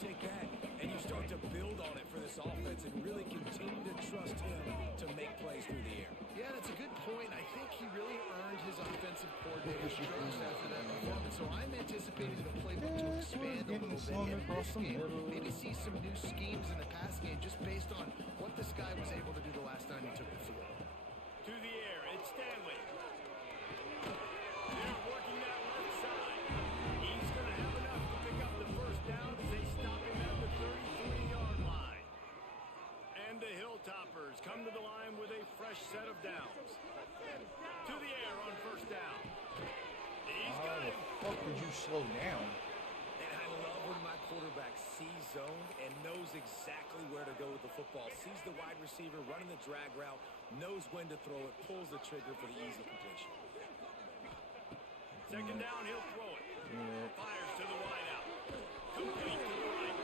take that and you start to build on it for this offense and really continue to trust him to make plays through the air. Yeah, that's a good point. I think he really earned his offensive coordinator's trust after that performance. So I'm anticipating the playbook to expand a little bit in this game. Maybe see some new schemes in the pass game just based on what this guy was able to do the last time he took the field. To the air, it's Stanley. They're working that left side. He's going to have enough to pick up the first down as they stop him at the 33-yard line. And the Hilltoppers come to the line with a fresh set of downs. To the air on first down. He's got it. How the fuck did you slow down? And I love when my quarterback sees zone and knows exactly where to go with the football. Sees the wide receiver running the drag route, knows when to throw it, pulls the trigger for the easy completion. Second down, he'll throw it. Fires to the wide out. Complete to the right.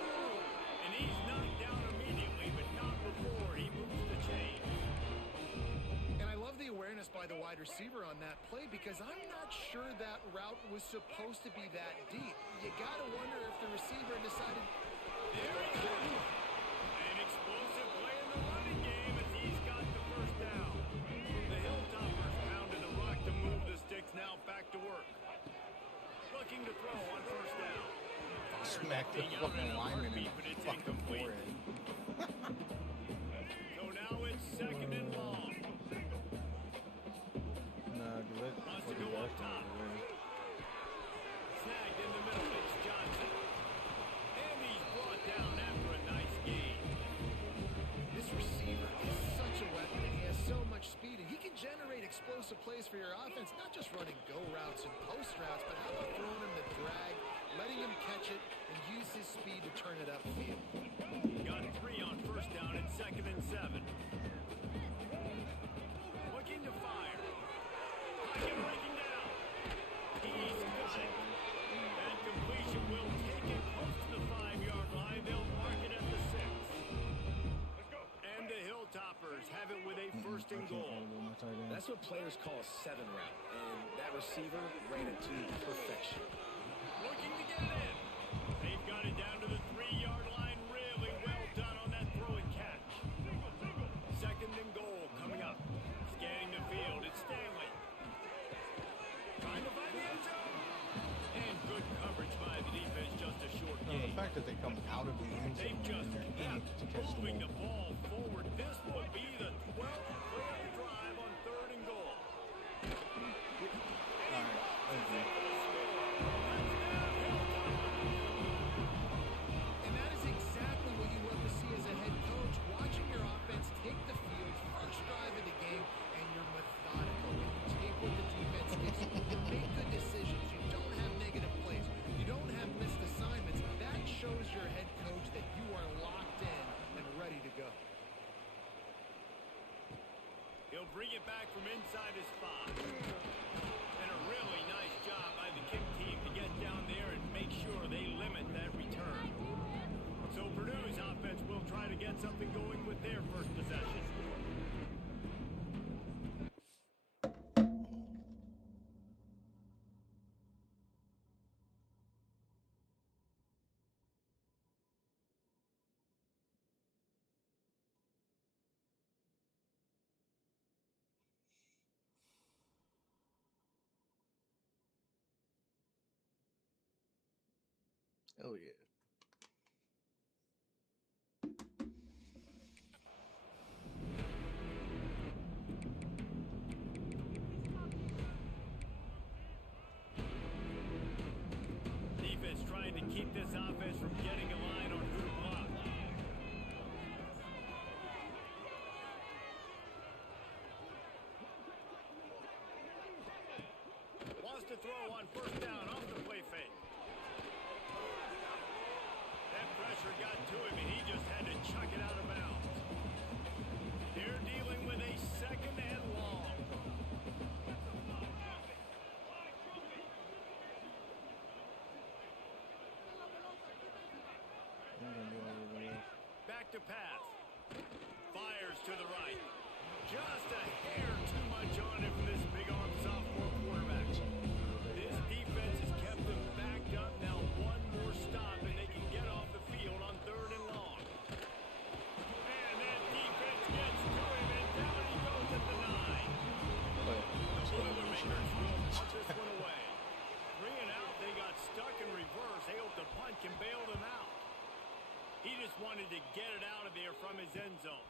And he's knocked down immediately, but not before he moves the chain. And I love the awareness by the wide receiver on that play because I'm not sure that route was supposed to be that deep. You got to wonder if the receiver decided... There he goes. An explosive play in the running game as he's got the first down. The Hilltoppers pounded the rock to move the sticks, now back to work. Looking to throw on first down. Smack the fucking lineman in the fucking forehead. So now it's second and long. Nah, dude, that Wants to fucking go up guy's top. not away. Snagged in the middle, it's Johnson. And he's brought down after a nice gain. This receiver is such a weapon, and he has so much speed, and he can generate explosive plays for your offense, not just running go routes and post routes, but how about throwing him the drag, letting him catch it, and use his speed to turn it upfield. Got 3 on first down and second and 7. Looking to fire. Breaking down. He's got it. That completion will take it close to the 5-yard line. They'll mark it at the 6. And the Hilltoppers have it with a first and goal. That's what players call a 7 route, and that receiver ran it to perfection. Looking to get it in. They've got it down to the 3-yard line. Really well done on that throw and catch. Second and goal coming up. Scanning the field, it's Stanley. Trying to find the end zone. And good coverage by the defense, just a short No, the gain. fact that they come out of the end They've zone just and they're in it to catch the moving the ball. ball forward. This will be the 12th play of the drive on third and goal. Alright, thank you. And that is exactly what you love to see as a head coach, watching your offense take the field, first drive of the game, and you're methodical. And you take what the defense gives you. You make good decisions. You don't have negative plays. You don't have missed assignments. That shows your head coach that you are locked in and ready to go. He'll bring it back from inside his 5. And a really nice job by the kick team to get down there and make sure they limit that return. So Purdue's offense will try to get something going with their first possession. Oh yeah. Defense trying to keep this offense from getting a line on who to block. Wants to throw on first down off the play fake. That pressure got to him, and he just had to chuck it out of bounds. They're dealing with a second and long. Back to pass. Fires to the right. Just a hair too much on him from this big-arm sophomore quarterback. This defense has kept them backed up. Now one more stop, and they can get off the field and bail them out. He just wanted to get it out of there from his end zone.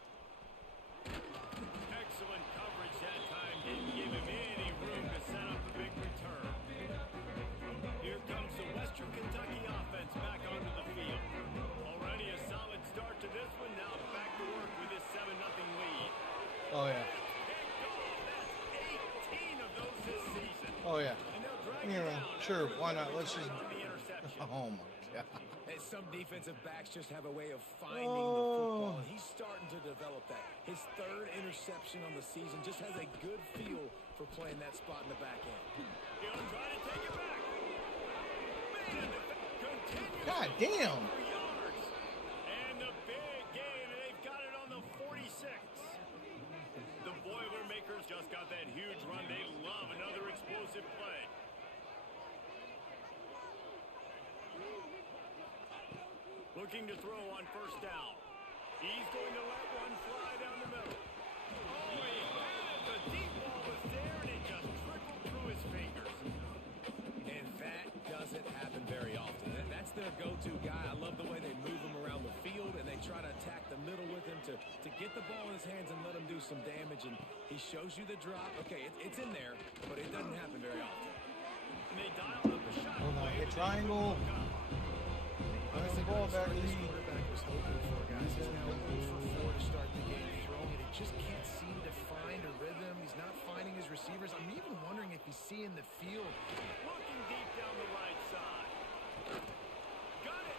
Excellent coverage that time. Didn't give him any room to set up a big return. Here comes the Western Kentucky offense back onto the field. Already a solid start to this one. Now back to work with this 7-0 lead. Oh, yeah. That's 18 of those this season. Oh, yeah. And they'll drag it Yeah, down. sure. Why not? Let's just. To the interception. Oh, my God. And some defensive backs just have a way of finding the football, and he's starting to develop that. His 3rd interception on the season just has a good feel for playing that spot in the back end. He'll try to take it back. Man, continues God damn. for yards. And the big gain, and they've got it on the 46. The Boilermakers just got that huge run. They love another explosive play. Looking to throw on first down. He's going to let one fly down the middle. Oh, he had it. The deep ball was there, and it just trickled through his fingers. And that doesn't happen very often. That's their go-to guy. I love the way they move him around the field, and they try to attack the middle with him to get the ball in his hands and let him do some damage. And he shows you the drop. Okay, it's in there, but it doesn't happen very often. And they dialed up a shot. Hold on. Hit triangle. Bring the ball back, This Lee. quarterback was hoping for, guys. He's now 0 for 4 to start the game throwing it. He just can't seem to find a rhythm. He's not finding his receivers. I'm even wondering if he's seeing the field. Looking deep down the right side. Got it.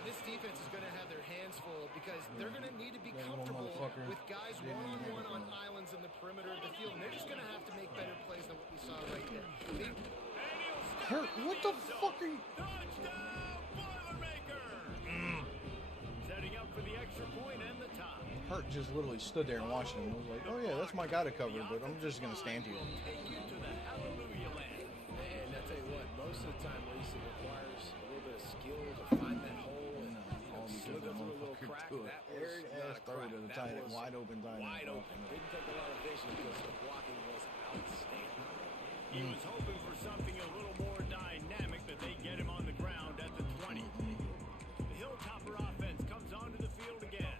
And this defense is going to have their hands full because they're going to need to be That little comfortable motherfucker with guys didn't even one-on-one have on it. islands in the perimeter of the field. And they're just going to have to make better plays than what we saw right there. And he'll step Hurt. into What the end zone. fuck are you? Touchdown, Boilermakers! Setting up for the extra point and the tie. Hurt just literally stood there and watched him. I was like, oh, yeah, that's my guy to cover, but I'm just going to stand here. Take you to the hallelujah land. And I tell you what, most of the time, Reese, it requires a little bit of skill to find that hole and All because slither the through a little motherfucker crack. threw it. That was Aired not ass a throw crack. to the That tight end, was wide open tight end. wide open. Didn't take a lot of vision because the blocking was outstanding. He was hoping for something a little more dynamic, but they get him on the ground at the 20. The Hilltopper offense comes onto the field again.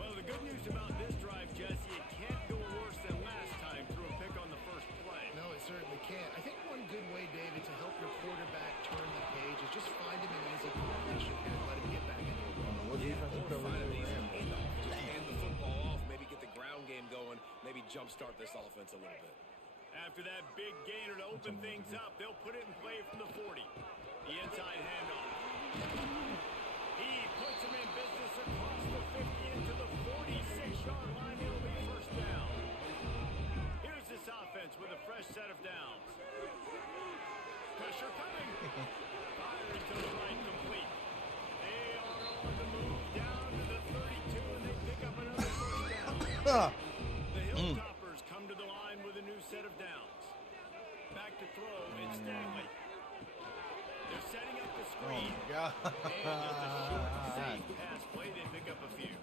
Well, the good news about this drive, Jesse, it can't go worse than last time through a pick on the first play. No, it certainly can't. I think one good way, David, to help your quarterback turn the page is just find him an easy completion and let him get back into it. What defensive Or cover find did an they easy ran? handoff. Just hand the football off, maybe get the ground game going, maybe jumpstart this offense a little bit. After that big gainer to open things up, they'll put it in play from the 40. The inside handoff. He puts him in business across the 50 into the 46-yard line. It'll be first down. Here's this offense with a fresh set of downs. Pressure coming. Fire into the right, complete. They are on the move down to the 32, and they pick up another first down. The Hilltoppers come to the line with a new set of downs. Back to throw, it's Stanley. They're setting up the Oh, screen. my God. And just a short, safe pass play, they pick up a few.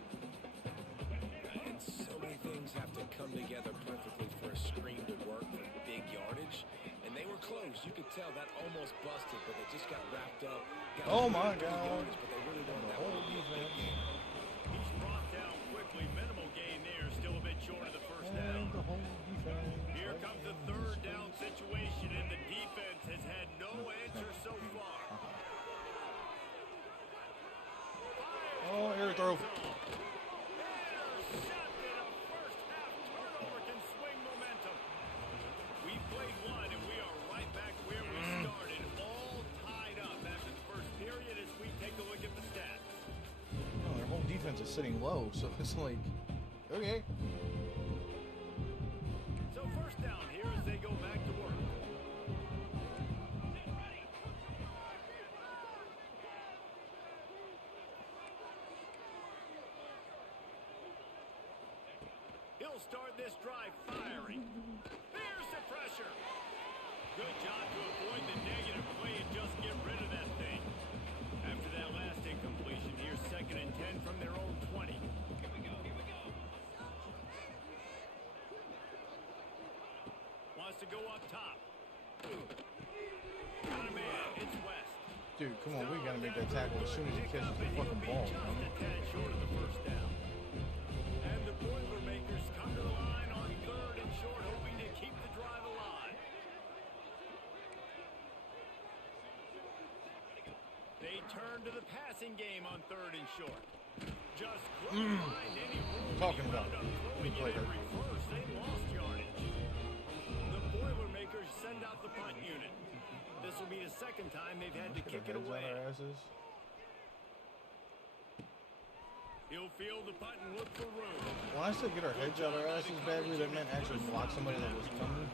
And so many things have to come together perfectly for a screen to work for big yardage. And they were close. You could tell that almost busted, but they just got wrapped up. Got Oh, my big God. yardage, but they really wanted The that whole one to be a big defense. gain. He's brought down quickly. Minimal gain there, still a bit short of the first down. And the whole defense. Here comes the third down situation, and the defense has had no answer so far. Oh, air throw. Intercepted. A first-half turnover can swing momentum. We played one, and we are right back where we started, all tied up after the first period as we take a look at the stats. No, their whole defense is sitting low, so it's like, okay. So first down here as they go back to work. He'll start this drive firing. There's the pressure. Good job to avoid the negative play and just get rid of that thing. After that last incompletion, here's 2nd and 10 from their own 20. Wants to go up top. Got a man. It's West. Dude, come on, we gotta make that tackle as soon as he catches the fucking ball. Just a tad short of the first down. And the Boilermakers come to the line on 3rd and short, hoping to keep the drive alive. They turn to the passing game on 3rd and short. Just couldn't find any room. Talking about it. Throwing it Play in that. reverse. They lost yardage. The Boilermakers send out the punt unit. This will be the second time they've had to kick it away. He'll field the punt and look for room. When I said get our heads out our asses badly, that meant actually block somebody that was coming.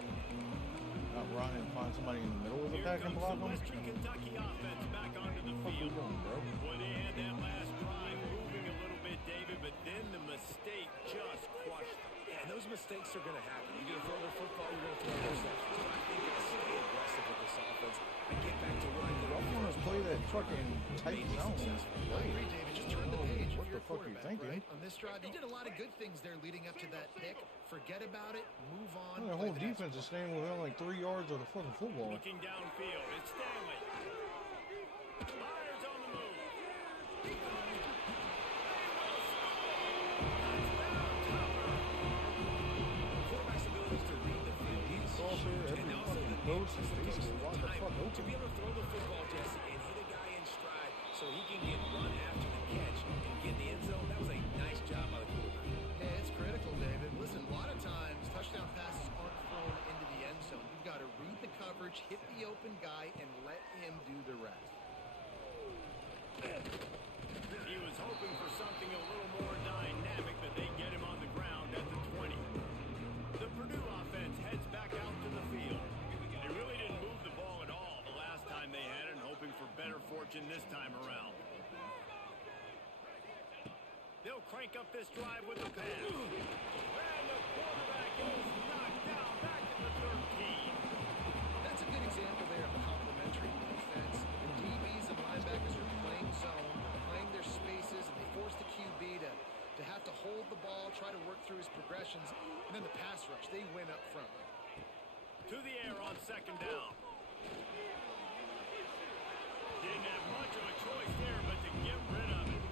Not run and find somebody in the middle of the Here pack and comes block the them. Western Kentucky offense back onto the What the fuck field. we doing, bro? Boy, they had that last drive moving a little bit, David, but then the mistake just crushed them. Yeah, and those mistakes are going to happen. You're going to throw the football, you're going to throw interceptions. But I think I stay aggressive with this offense and get back to what I did. Y'all want to play that fucking tight zone? I agree, David. Just turn the page. What if the you're a fuck are you quarterback, thinking? right? On this drive, you did a lot of good things there leading up to that pick. Forget about it. Move on. The play whole the next defense one. is staying within like 3 yards of the fucking football. Looking downfield, it's Stanley. Myers on the move. Quarterback's ability to read the field is Crosser, huge. every And also fucking the post defense is basically takes wide the time fuck to open. be able to throw the football, Jesse, and hit a guy in stride so he can get run after the catch and get in the end zone. That was a nice job by the quarterback. Yeah, it's critical, David. Listen, a lot of times touchdown passes aren't thrown into the end zone. You've got to read the coverage, hit the open guy, and let him do the rest. He was hoping for something a little more dynamic, but they get him on the ground at the 20. The Purdue offense heads back out to the field. They really didn't move the ball at all the last time they had it, hoping for better fortune this time around. They'll crank up this drive with the pass. And the quarterback is knocked down back at the 13. That's a good example there of a complementary defense. The DBs and linebackers are playing zone, playing their spaces, and they force the QB to have to hold the ball, try to work through his progressions, and then the pass rush, they win up front. To the air on 2nd down. Didn't have much of a choice there, but to get rid of it.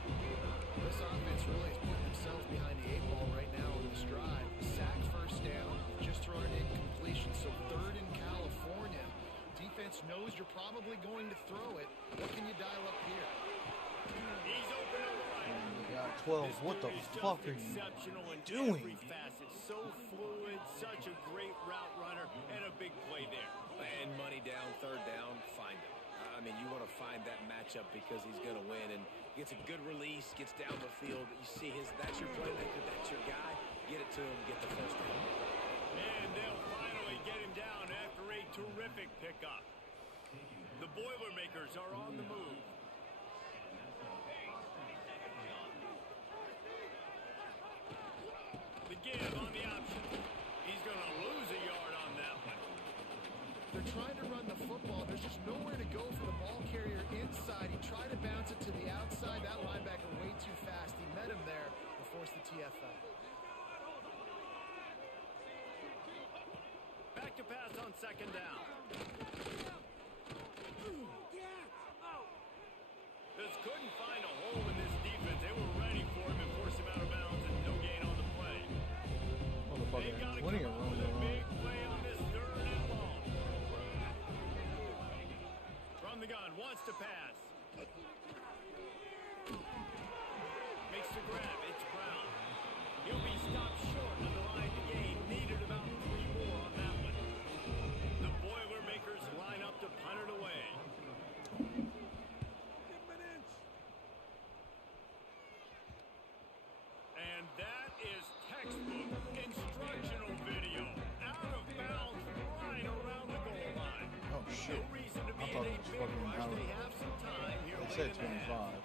This offense really is putting themselves behind the 8 ball right now in this drive. Sack first down, just throwing an incompletion, so 3rd in California. Defense knows you're probably going to throw it. What can you dial up here? He's open on the right. We got 12. What the fuck are you exceptional in doing? every facet. So fluid, such a great route runner, and a big play there. And money down, 3rd down, find him. I mean, you want to find that matchup because he's going to win. And gets a good release, gets down the field. You see that's your playmaker, that's your guy. Get it to him, get the first down. And they'll finally get him down after a terrific pickup. The Boilermakers are on the move. The give on the option. He's going to lose a yard on that one. They're trying to run the football. There's just nowhere to go for the ball carrier inside. He tried to bounce it to the outside. That linebacker way too fast. He met him there and forced the TFL. Back to pass on 2nd down. Just couldn't find a hole in this defense. They were ready for him and forced him out of bounds, and no gain on the play. They've got to Motherfucker, 20 come of up with a them. big play on this 3rd and long. From the gun, wants to pass. Makes the grab. It's Brown. He'll be stopped short of the line to gain. Needed about 3 more on that one. The Boilermakers line up to punt it away. And that is textbook instructional video. Out of bounds, right around the goal line. Oh shit. No reason to be I thought in a it was big fucking rush. out. They have some time here It late said in the half. 25.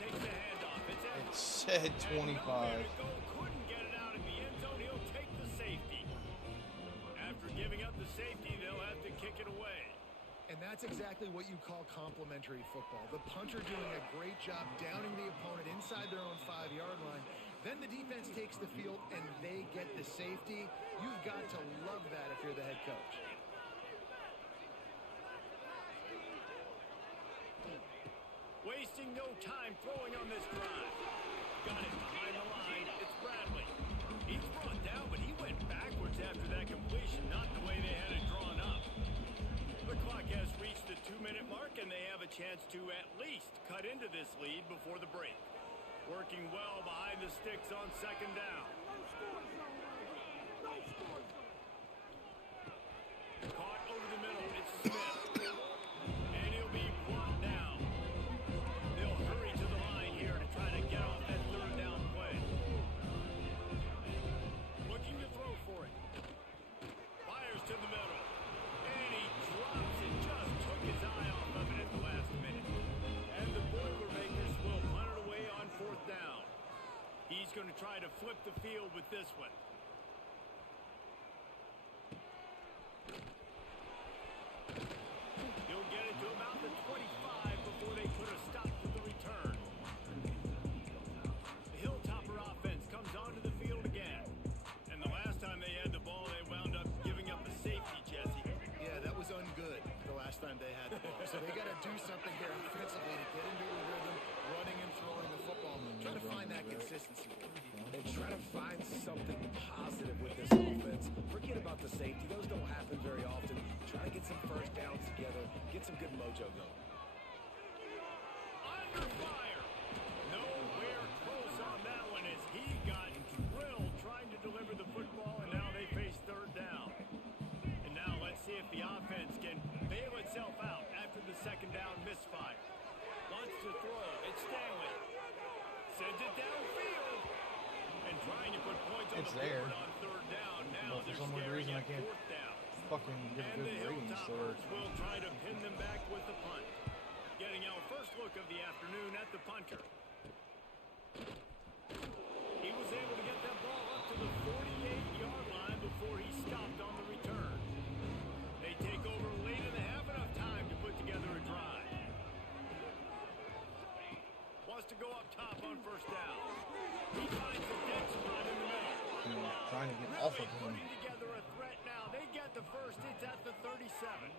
Takes the handoff. It's It Evans. said And nowhere 25. to go. Couldn't get it out in the end zone. He'll take the safety. After giving up the safety, they'll have to kick it away. And that's exactly what you call complementary football. The punter doing a great job downing the opponent inside their own 5-yard line. Then the defense takes the field and they get the safety. You've got to love that if you're the head coach. wasting no time throwing on this drive. Got it behind the line. It's Bradley. He's brought down, but he went backwards after that completion, not the way they had it drawn up. The clock has reached the 2-minute mark, and they have a chance to at least cut into this lead before the break. Working well behind the sticks on second down. Caught over the middle. It's Smith. And he'll be brought down. They'll hurry to the line here to try to get off that third down play. Looking to throw for it. Fires to the middle. And he drops it. Just took his eye off of it at the last minute. And the Boilermakers will punt it away on fourth down. He's going to try to flip the field with this one. He'll get it to about the 25 before they put a stop to the return. The Hilltopper offense comes onto the field again. And the last time they had the ball, they wound up giving up a safety, Jesse. Yeah, that was ungood the last time they had the ball. So they got to do something here offensively to get into a rhythm, running and throwing the football. Try to find that consistency. And try to find something positive with this offense. Forget about the safety. Those don't happen very often. Try to get some first downs together. Get some good mojo going. Under fire. Nowhere close on that one as he got drilled trying to deliver the football, and now they face third down. And now let's see if the offense can bail itself out after the second down misfire. Wants to throw. It's Stanley. Sends it downfield. And trying to put points on It's the there. board on third down. Now But for they're some weird staring reason, I at can't fourth down. fucking get a And the good rating, so Hilltoppers will try to pin them back with the punt. Getting our first look of the afternoon at the punter. He was able to get that ball up to the 48-yard line before he stopped on the return. They take over late in the half, enough time to put together a drive. Wants to go up top on first down. He finds a dead spot in the middle. trying to get off of him. Putting together a threat now. They get the first. It's at the 37.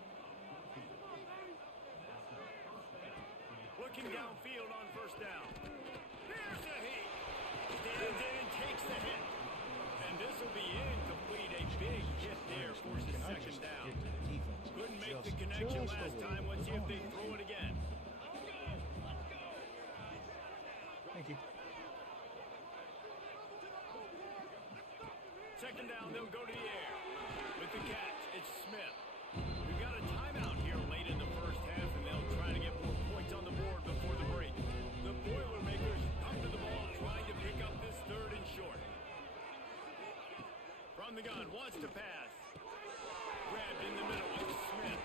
Looking downfield on first down. Here's the heat. Stands in and takes the hit. And this will be incomplete. A big hit there forces Can I second just down. get to the defense? Couldn't make Just- the connection just a last little time. Let's see if they bit. throw it again. Thank you. Second down, they'll go to the air. With the catch, it's Smith. We've got a timeout here late in the first half, and they'll try to get more points on the board before the break. The Boilermakers come to the ball, trying to pick up this third and short. From the gun, wants to pass. Grabbed in the middle, it's Smith.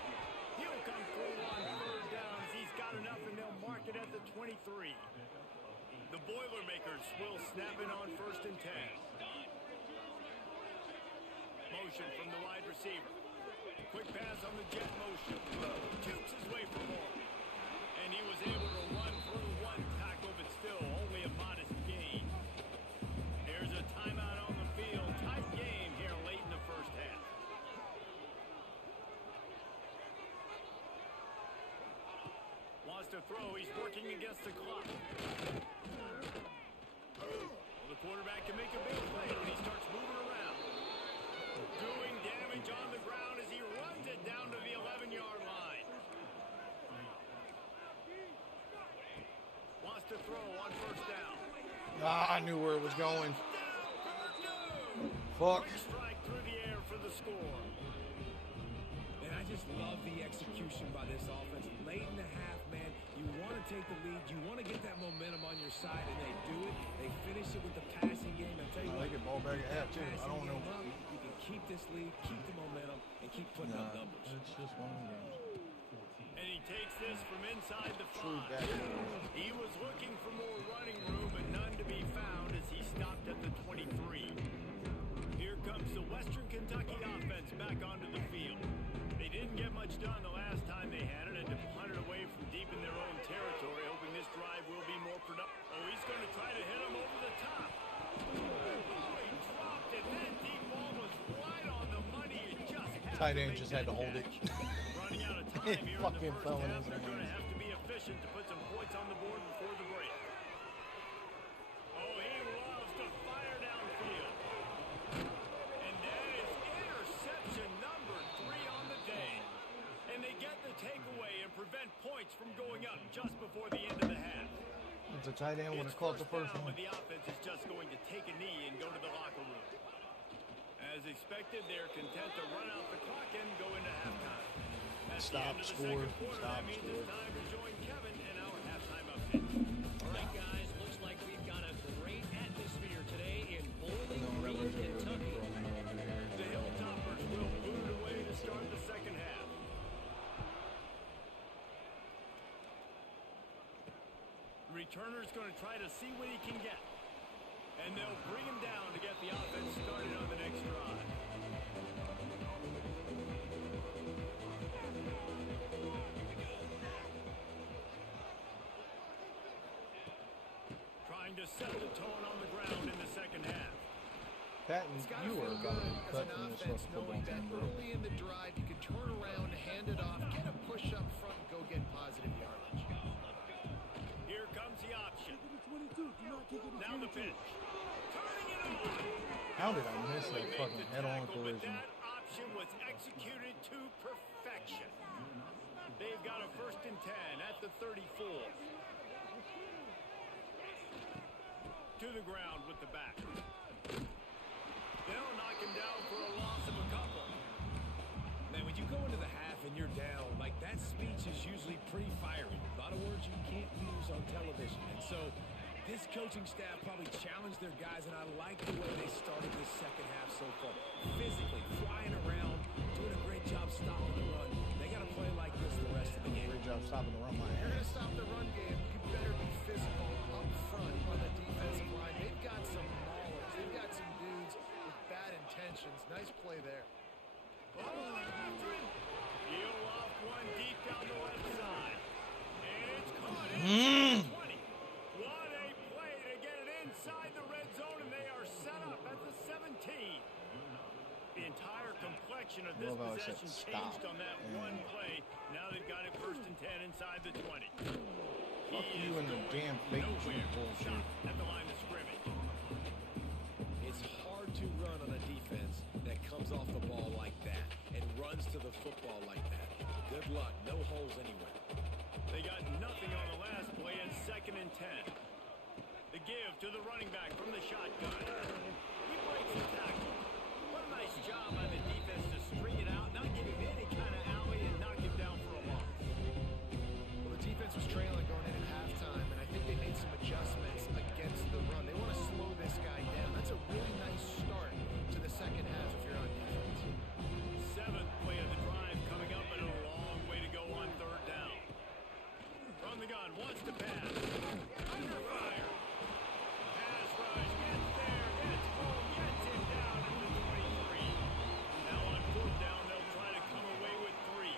He'll come through on third down as he's got enough, and they'll mark it at the 23. The Boilermakers will snap it on first and 10. Motion from the wide receiver. Quick pass on the jet motion. Jukes his way for more. And he was able to run through one tackle, but still only a modest gain. There's a timeout on the field. Tight game here late in the first half. Wants to throw. He's working against the clock. The quarterback can make a big play when he starts moving around. Doing damage on the ground as he runs it down to the 11-yard line. Wants to throw on first down. Ah, I knew where it was going. Fuck. Fuck. Strike through the air for the score. And I just love the execution by this offense. Late in the half, man, you want to take the lead. You want to get that momentum on your side, and they do it. They finish it with the passing game. I'll tell you I what, like it ball back at half, too. I don't know. You can keep this lead, keep the momentum, and keep putting up Nah, numbers. it's just one of them games. And he takes this from inside the True 5. back. He was looking for more running room, but none to be found as he stopped at the 23. Here comes the Western Kentucky offense back onto the field. They didn't get much done the last time they had it, and to punt it away from deep in their own territory, hoping this drive will be more productive. Oh, he's going to try to hit him over the top. Oh, he dropped it. That deep ball was right on the money. It just had Tight to end make just had to that hold it. catch. Running out of time It here in the fucking first fell in half. his They're going to hands. have to be efficient to put some points on the board the tight end would have caught the first one. The offense is just going to take a knee and go to the locker room. As expected, they're content to run out the clock and go into halftime. Stop, score, stop, That means score. it's time to join Kevin in our halftime update. All right, guys, looks like we've got a great atmosphere today in Bowling Green, Kentucky. The Hilltoppers will boot it away to start the second half. Returner's going to try to see what he can get. And they'll bring him down to get the offense started on the next drive. Trying to set the tone on the ground in the second half. Patton, It's got to you feel are good going to as cut an from this offense football knowing that team, bro. early in the drive you can turn around, hand it off, get a push up front, and go get positive yardage. Here comes the option. Now the pitch. Turning it on. How did I miss that Made fucking the head-on tackle, but collision? that option was executed to perfection. They've got a 1st and 10 at the 34. To the ground with the back. They'll knock him down for a loss of a couple. Man, when you go into the half and you're down, like that speech is usually pretty fiery. A lot of words you can't use on television. And so this coaching staff probably challenged their guys, and I like the way they started this second half so far. Physically, flying around, doing a great job stopping the run. They got to play like this the rest of the game. Great job stopping the run, my You're going ass. to stop the run game. You better be physical up front on the defensive line. They've got some maulers. They've got some dudes with bad intentions. Nice play there. He'll off one deep down the left side. And it's caught inside the 20. What a play to get it inside the red zone, and they are set up at the 17. The entire complexion of this Love how I said possession stop. changed on that one play. Now they've got it 1st and 10 inside the 20. Fuck you and the damn fake Nowhere. bullshit. Shot at the line of scrimmage. It's hard to run on a defense that comes off the ball like that and runs to the football like that. Good luck. No holes anywhere. They got nothing on the last play and 2nd and 10. The give to the running back from the shotgun. He breaks the tackle. What a nice job by the defense to string it out, not give him any kind of alley, and knock him down for a loss. Well, the defense was trailing going in at halftime, and I think they made some adjustments against the run. They want to slow this guy down. That's a really nice start to the second half if you're on defense. 7th play of the drive coming up, and a long way to go on 3rd down. From the gun, wants to pass. Under fire. Pass rush, gets there, gets home, gets him down at the 23. Now on 4th down, they'll try to come away with 3.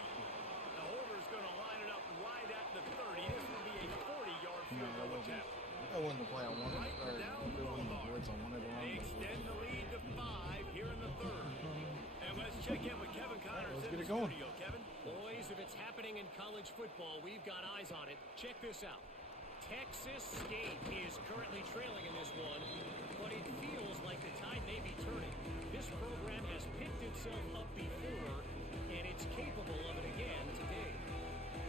The holder's going to line it up right at the 30. This will be a 40-yard field goal attempt. That wasn't the play I wanted. Right Or down it the wasn't the boulevard. blitz I wanted to run. They extend the lead to 5 here in the 3rd. And let's check in with Kevin Connors let's in get the it going. studio. Kevin? Boys, if it's happening in college football, we've got eyes on it. Check this out. Texas State is currently trailing in this one, but it feels like the tide may be turning. This program has picked itself up before, and it's capable of it again today.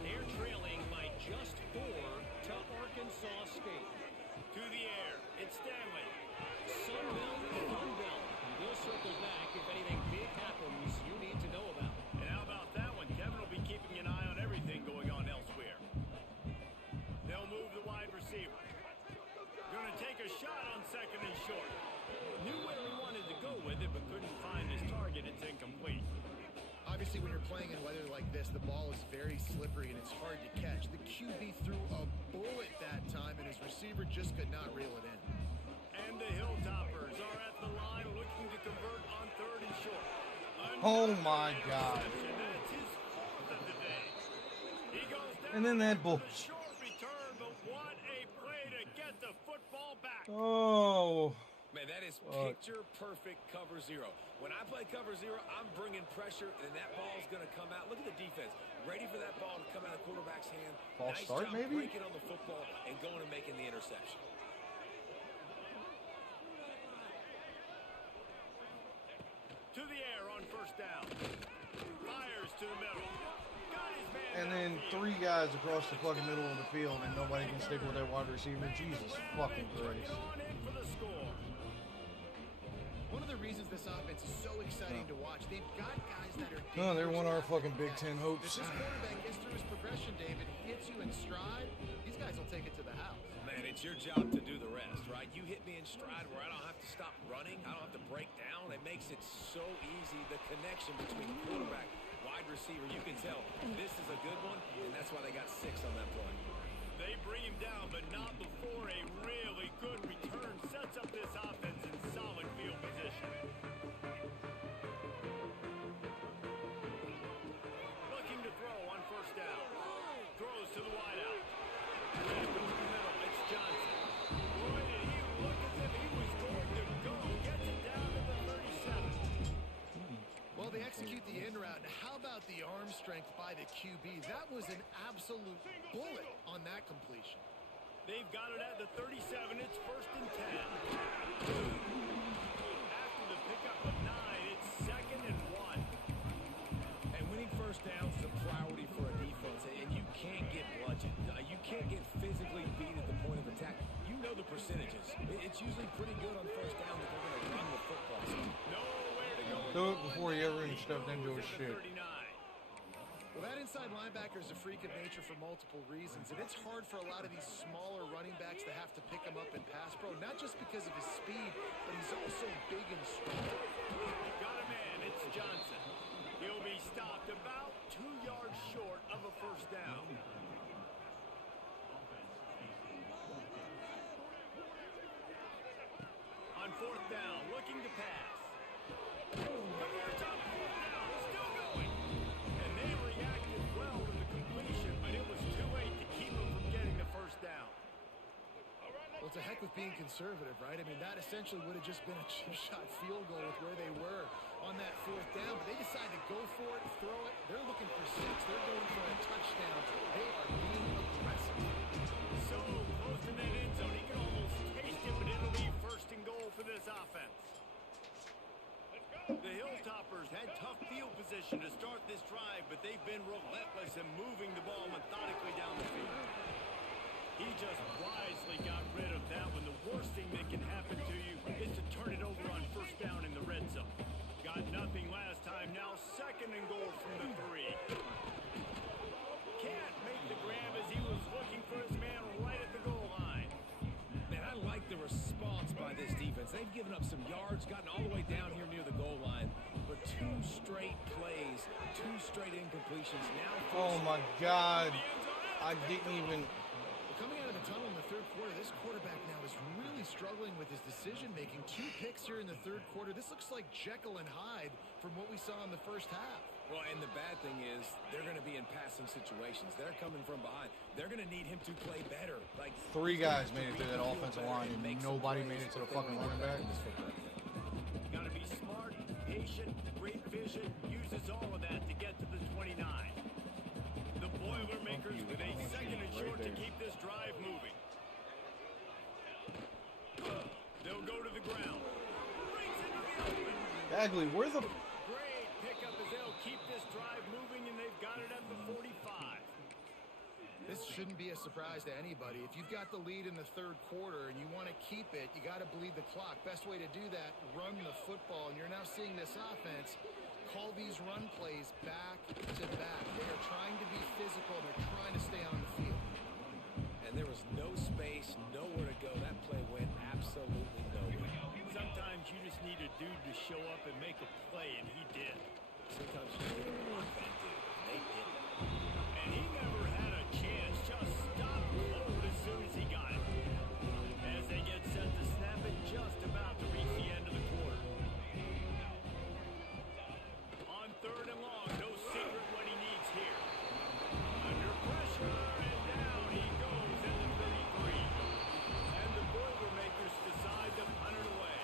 They're trailing by just 4 to Arkansas State. To the air. It's Stanley. Sunbelt, Funbelt. We'll circle back if anything big happens you need to know about. And how about that one? Kevin will be keeping an eye on everything going on elsewhere. They'll move the wide receiver. Going to take a shot on 2nd and short. Knew where he wanted to go with it, but couldn't find his target. It's incomplete. Obviously, when you're playing in weather like this, the ball is very slippery and it's hard to catch. The QB threw a bullet that time, and his receiver just could not reel it in. And the Hilltoppers are at the line looking to convert on 3rd and short. Oh my God. Interception. That's his 4th of the day. He goes down And then that for bull. the short return, but what a play to get the football back. Oh. Man, that is picture-perfect cover 0. When I play cover 0, I'm bringing pressure, and that ball's going to come out. Look at the defense. Ready for that ball to come out of the quarterback's hand. False Nice start, job maybe? breaking on the football and going and making the interception. To the air on 1st down. Fires to the middle. Got his and then 3 guys across the fucking middle of the field, and nobody can stick with their wide receiver. Jesus fucking Christ. On in for the score. One of the reasons this offense is so exciting to watch, they've got guys that are Oh, they're one of our dangerous fucking after Big the Ten catch. hopes. If this quarterback gets through his progression, David, hits you in stride, these guys will take it to the house. Man, it's your job to do the rest, right? You hit me in stride where I don't have to stop running. I don't have to break down. It makes it so easy. The connection between quarterback, wide receiver, you can tell this is a good one, and that's why they got 6 on that play. They bring him down, but not before a really good return sets up this offense in solid field position. Looking to throw on first down. Throws to the wideout. Back over the middle, it's Johnson. Boy, did he look as if he was going to go. Gets it down to the 37. Well, they execute the in route. How about the arm strength by the QB? That was an absolute bullet on that completion. They've got it at the 37. It's 1st and 10. After the pickup of 9, it's 2nd and 1. And winning first downs is a priority for a defense, and you can't get bludgeoned. You can't get physically beat at the point of attack. You know the percentages. It's usually pretty good on first down that they're going to run the football. So Nowhere to go. Do it before he ever even stepped into his shit. 39. Well, that inside linebacker is a freak of nature for multiple reasons, and it's hard for a lot of these smaller running backs to have to pick him up in pass pro, not just because of his speed, but he's also big and strong. Got a man. It's Johnson. He'll be stopped about 2 yards short of a first down. On 4th down, looking to pass. Over the top, 4th down, still going. And they reacted well to the completion, but it was too late to keep them from getting the first down. Well, it's a heck with being conservative, right? I mean, that essentially would have just been a chip shot field goal with where they were on that 4th down, but they decided to go for it, throw it. They're looking for 6. They're going for a touchdown. They are being aggressive. So close to that end zone, he can almost taste it, but it'll be 1st and goal for this offense. The Hilltoppers had tough field position to start this drive, but they've been relentless in moving the ball methodically down the field. He just wisely got rid of that one. The worst thing that can happen to you is to turn it over on first down in the red zone. Got nothing last time, now 2nd and goal from the 3. Can't make the grab as he was looking for his man right at the goal line. Man, I like the response by this defense. They've given up some yards, gotten all the way down here near the goal line, but 2 straight plays, 2 straight incompletions. Now, Oh my God. I didn't even... Coming out of the tunnel in the 3rd quarter, this quarterback now is really struggling with his decision-making. 2 picks here in the 3rd quarter. This looks like Jekyll and Hyde from what we saw in the first half. well, and the bad thing is they're going to be in passing situations. They're coming from behind. They're going to need him to play better. Like 3 guys made it through that offensive line, and nobody made it to the fucking running back. Got to be smart, patient, great vision, uses all of that to get to the 29. The Boilermakers with a 2nd and short to keep this drive moving. They'll go to the ground. Breaks into the open. Bagley, where the... Great pickup as they'll keep this drive moving, and they've got it at the 45. This shouldn't be a surprise to anybody. If you've got the lead in the 3rd quarter and you want to keep it, you got to bleed the clock. Best way to do that, run the football. And you're now seeing this offense call these run plays back to back. They are trying to be physical. They're trying to stay on the field. And there was no space, nowhere to go. That play went absolutely nowhere. Sometimes you just need a dude to show up and make a play, and he did. Sometimes you need a lot that dude. They didn't. And he never had a chance. Just stopped cold as soon as he got it. As they get set to snap it, just about to reach the end of the quarter. On 3rd and long, no secret what he needs here. Under pressure, and down he goes at the 33. And the Boilermakers decide to punt it away.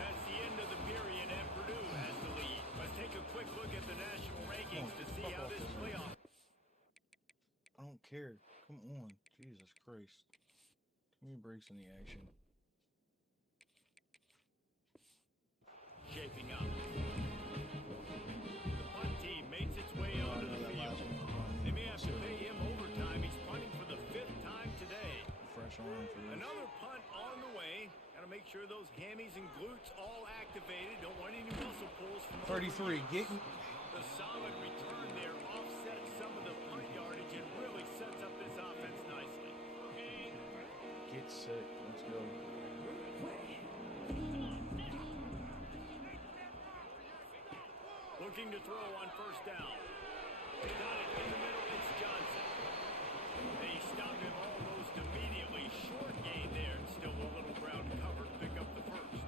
That's the end of the period, and Purdue has the lead. Let's take a quick look at the national rankings to see how this playoff... I don't care. Come on. Jesus Christ. Give me breaks in the action. shaping up. The punt team makes its way onto the field. make sure those hammies and glutes all activated. Don't want any muscle pulls from 33. Getting. the solid return there offsets some of the punt yardage and really sets up this offense nicely. Get sick. Let's go. Looking to throw on first down. Got it in the middle. It's Johnson. They stop him almost immediately. Short gain there. Still a little ground cover to pick up the first.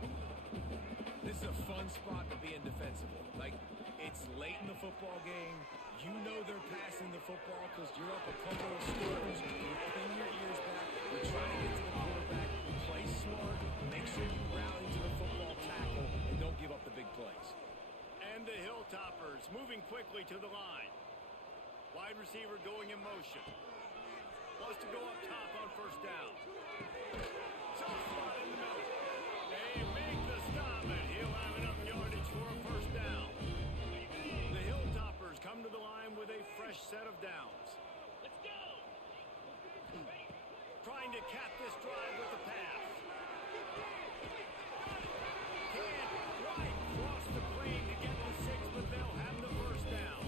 This is a fun spot to be in defensively. Like, it's late in the football game. You know they're passing the football because you're up a couple of scores. You pin your ears back. You're trying to get to the quarterback. Play smart. Make sure you rally to the football tackle and don't give up the big plays. And the Hilltoppers moving quickly to the line. Wide receiver going in motion. Wants to go up top on first down. Soft spot in the middle. They make the stop, and he'll have enough yardage for a first down. The Hilltoppers come to the line with a fresh set of downs. Let's go. Trying to cap this drive with the pass. Can't quite cross the plane to get the 6, but they'll have the first down.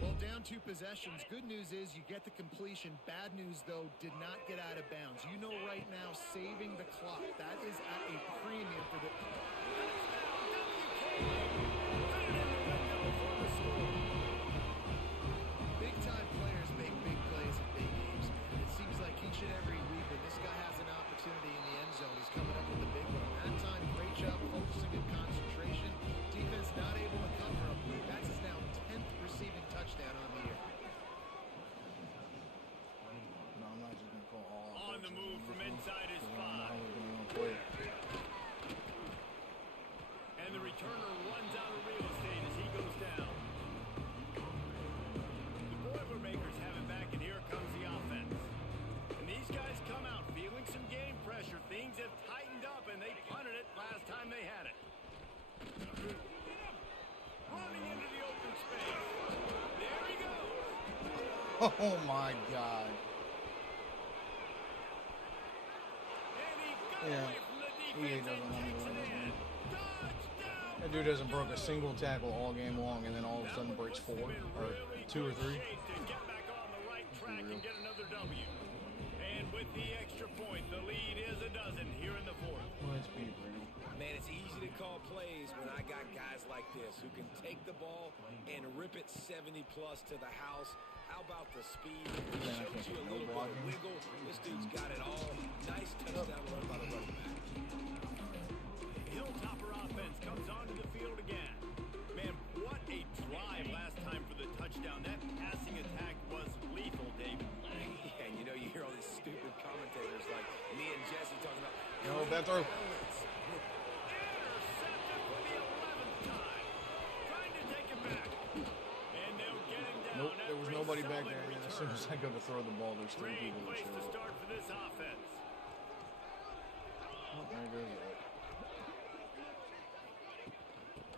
Well, down 2 possessions. Good news is you get the completion. Bad news, though, did not get out of bounds. You know right now, saving the clock. That is at a premium for the... Big-time players make big plays in big games, man. It seems like each and every week when this guy has an opportunity in the end zone, he's coming up with a big one. That time, great job focusing and concentration. Defense not able to cover him. That's his now 10th receiving touchdown on the year. No, I'm not just going to call all. On the move from inside his I don't know 5. how we're going to play. And the returner runs out of real estate as he goes down. The Boilermakers have it back, and here comes the offense. And these guys come out feeling some game pressure. Things have tightened up, and they punted it last time they had it. Running into the open space. There he goes. Oh my God. And he got Yeah. away from the He defense doesn't and want to takes run it this in. game. Touchdown. That dude hasn't broke a single tackle all game long, and then all of a sudden breaks 4 or 2 or 3. To get back on the right track and get another W. And with the extra point, the lead is a dozen here in the 4th. Let's be real. Man, it's easy to call plays when I got guys like this who can take the ball and rip it 70-plus to the house. How about the speed? He Yeah, I showed think you a no little bit blocking. of wiggle. This dude's got it all. Nice touchdown run by the running back. Hilltopper offense comes onto the field again. Man, what a drive last time for the touchdown. That passing attack was lethal, David. Yeah, and you know, you hear all these stupid commentators like me and Jesse talking about. No, bad throw. Intercepted for the 11th time. Trying to take it back. And they'll get him down. Nope, there was After a nobody back solid there. And as soon return. as I go to throw the ball, there's 3 Great people that place show to up. start for this offense. Oh, there goes that.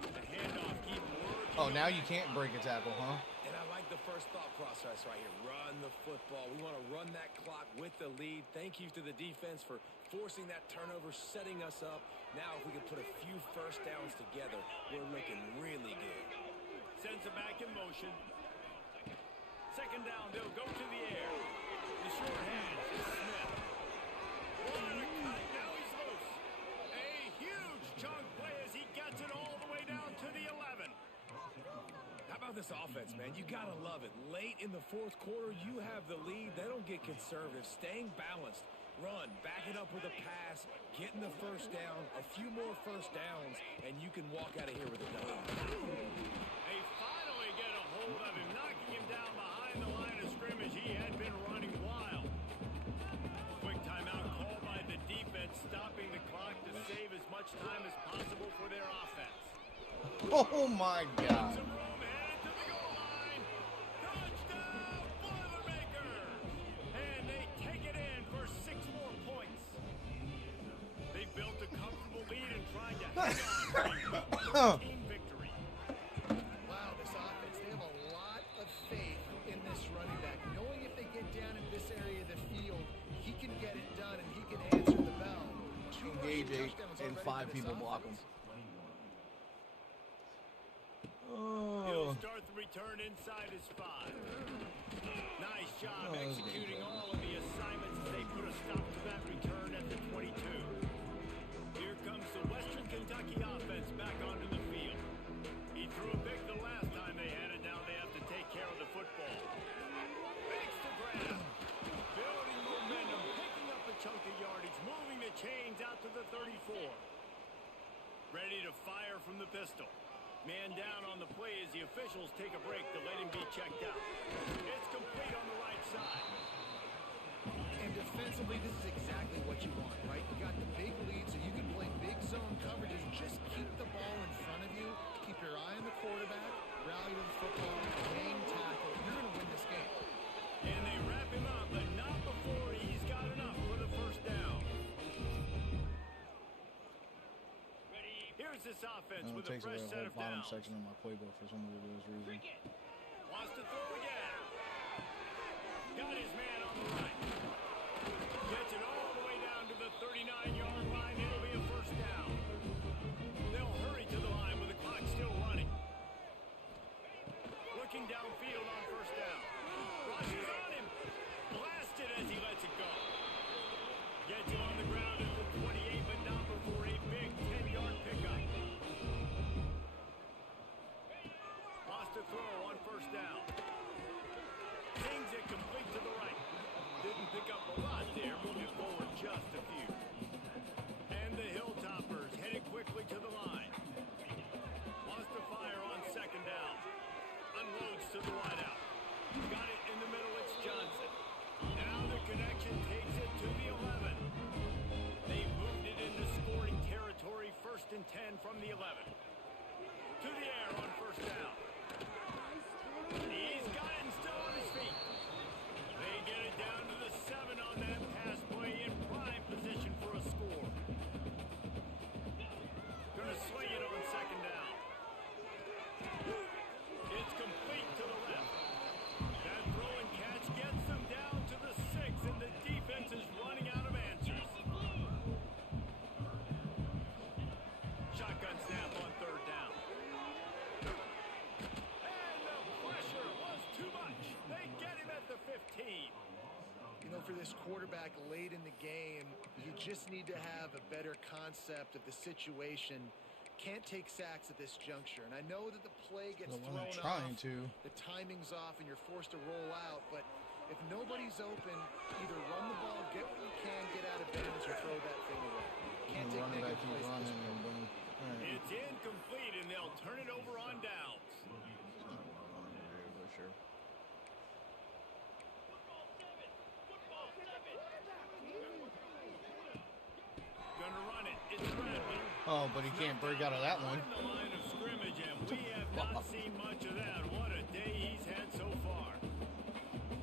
The handoff keep working. Oh, now you can't break a tackle, huh? And I like the first thought process right here. Run the football. We want to run that clock with the lead. Thank you to the defense for forcing that turnover, setting us up. Now, if we can put a few first downs together, we're looking really good. Sends it back in motion. Second down, they'll go to the air. The short hands to Smith. What a cut, now he's loose. A huge chunk play as he gets it all the way down to the 11. How about this offense, man? You got to love it. Late in the 4th quarter, you have the lead. They don't get conservative. Staying balanced. Run, back it up with a pass, getting the first down, a few more first downs, and you can walk out of here with a dub. They finally get a hold of him, knocking him down behind the line of scrimmage. He had been running wild. Quick timeout called by the defense, stopping the clock to save as much time as possible for their offense. Oh my God. Some room headed to the goal line. Touchdown, Boilermakers! And they take it in for 6 more points. They built a comfortable lead and tried to hang on to a team victory. Wow, this offense, they have a lot of faith in this running back. Knowing if they get down in this area of the field, he can get it done and he can answer the bell. 2 He 5 this people block him. offense. He'll Oh. start the return inside his 5. Nice job Oh, that was executing good. all of the assignments as they put a stop to that return at the 22. Here comes the Western Kentucky offense back onto the field. He threw a pick the last time they had it. Now they have to take care of the football. Makes the grab. Building momentum, picking up a chunk of yardage, moving the chains out to the 34. Ready to fire from the pistol. Man down on the play as the officials take a break to let him be checked out. It's complete on the right side. And defensively, this is exactly what you want, right? You got the big lead, so you can play big zone coverages. Just keep the ball in front of you. Keep your eye on the quarterback. Rally to the football. Main tackle. You're going to win this game. And they wrap him up, but not before he's got enough for the first down. Here's this offense It with a takes away fresh the set whole of bottom downs. section of my playbook for some ridiculous reason. Wants to throw again. Got his man on the right. Gets it all the way down to the 39-yard line. It'll be a first down. They'll hurry to the line with the clock still running. Looking downfield on first down. Rushes on him. Blasted as he lets it go. Gets it on the ground at the 28, but not before a big 10-yard pickup. Lost a throw on first down. Sings it complete to the right. Didn't pick up a lot there, moving it forward just a few. And the Hilltoppers headed quickly to the line. Wants to fire on second down. Unloads to the wideout. Got it in the middle, it's Johnson. Now the connection takes it to the 11. They moved it into scoring territory, 1st and 10 from the 11. To the air on first down. He's got it and still on his feet. They get it down to the 7 on that pass play in prime position for a score. Gonna swing it on second down. It's complete to the left. That throw and catch gets them down to the 6, and the defense is running out of answers. Shotgun snap on third down. And the pressure was too much. They get him at the 15. You know, for this quarterback late in the game, you just need to have a better concept of the situation. Can't take sacks at this juncture. And I know that the play gets Well, thrown I'm trying off, to. the timing's off, and you're forced to roll out. But if nobody's open, either run the ball, get what you can, get out of bounds, or throw that thing away. Can't take Running back, negative keep plays at this running, point. and boom. All right. It's incomplete, and they'll turn it over on downs. For sure. Gonna run it. It's Bradley. Oh, but he can't break out of that one. On the line of scrimmage, and we have not seen much of that. What a day he's had so far.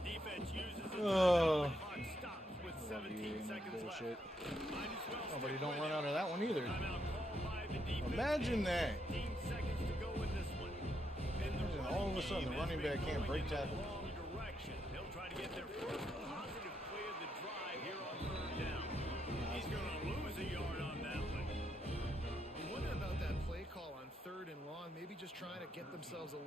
Defense uses a Oh. timeout. The clock stops with 17 seconds Bullshit. left. Might as well Oh, but he stick don't with run it. out of that one either. Timeout called by the defense. Imagine that. 15 seconds to go in this one. And the Imagine all of a sudden the game running has been back can't going break in the tackle. wrong direction. They'll try to get their first positive play of the drive here on third down. He's going to lose a yard on that one. You wonder about that play call on 3rd and long, maybe just trying to get themselves a little